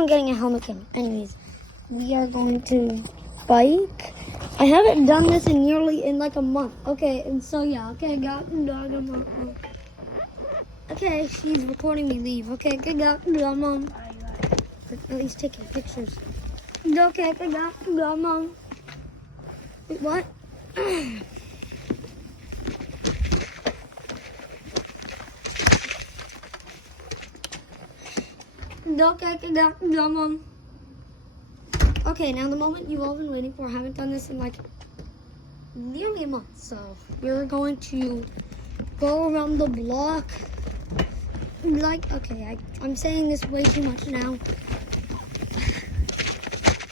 I'm getting a helmet cam. Anyways, we are going to bike. I haven't done this in like a month. Okay, and so yeah, okay, got the dog. Okay, she's recording me leave. Okay, good got the dog, mom. At least taking pictures. Okay, good got the dog, mom. Wait, what? Okay, good got the dog, mom. Okay, now the moment you've all been waiting for. I haven't done this in like nearly a month, so we're going to go around the block. Like, okay, I'm saying this way too much now.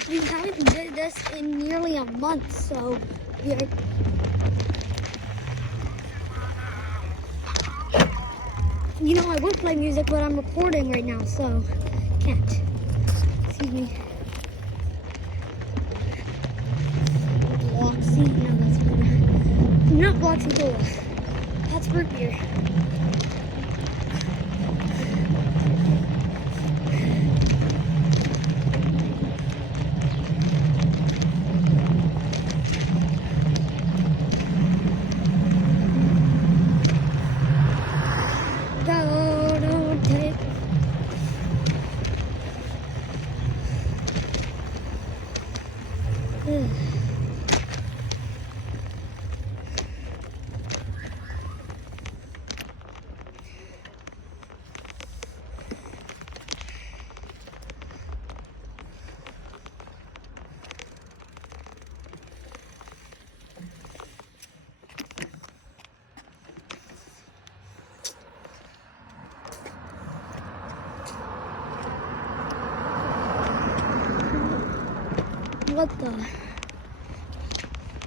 We haven't did this in nearly a month, so we are. You know, I would play music, but I'm recording right now, so can't. Excuse me. Bloxy? No, that's good. Not Bloxy Cola. That's root beer. Don't take. What the?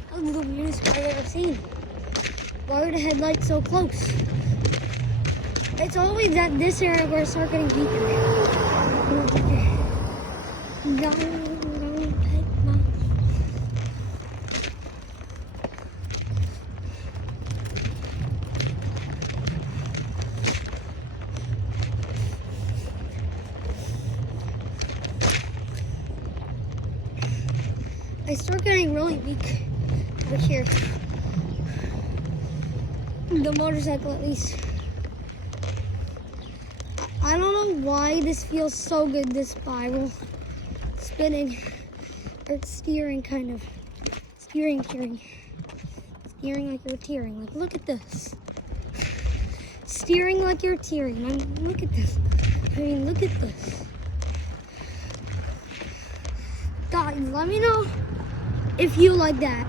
That was the weirdest car I've ever seen. Why are the headlights so close? It's always at this area where I start getting deeper. Don't take my... I start getting really weak over here. The motorcycle, at least. I don't know why this feels so good, this spiral. Spinning. Or steering, kind of. Steering. Steering like you're tearing. Like, look at this. Steering like you're tearing. Look at this. I mean, look at this. Guys, let me know if you like that.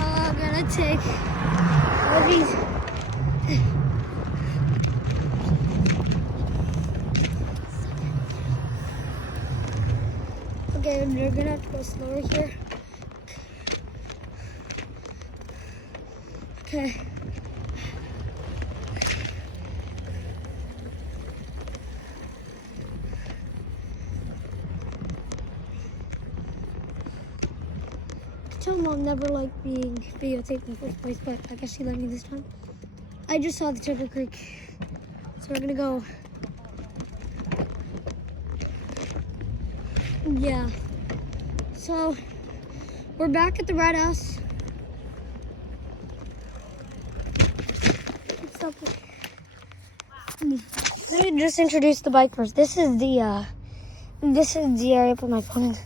I'm gonna take all these. Okay, we're gonna have to go slower here. Okay. Tell Mom never liked being videotaped in the first place, but I guess she let me this time. I just saw the Timber Creek, so we're gonna go. Yeah. So we're back at the Red House. Let me just introduce the bike first. This is the area I put my phone in.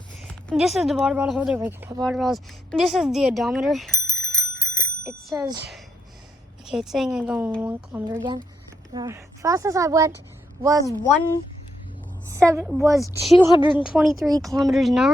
This is the water bottle holder where you can put water bottles. This is the odometer. It says, okay, it's saying I'm going 1 kilometer again. Fastest I went was 223 kilometers an hour.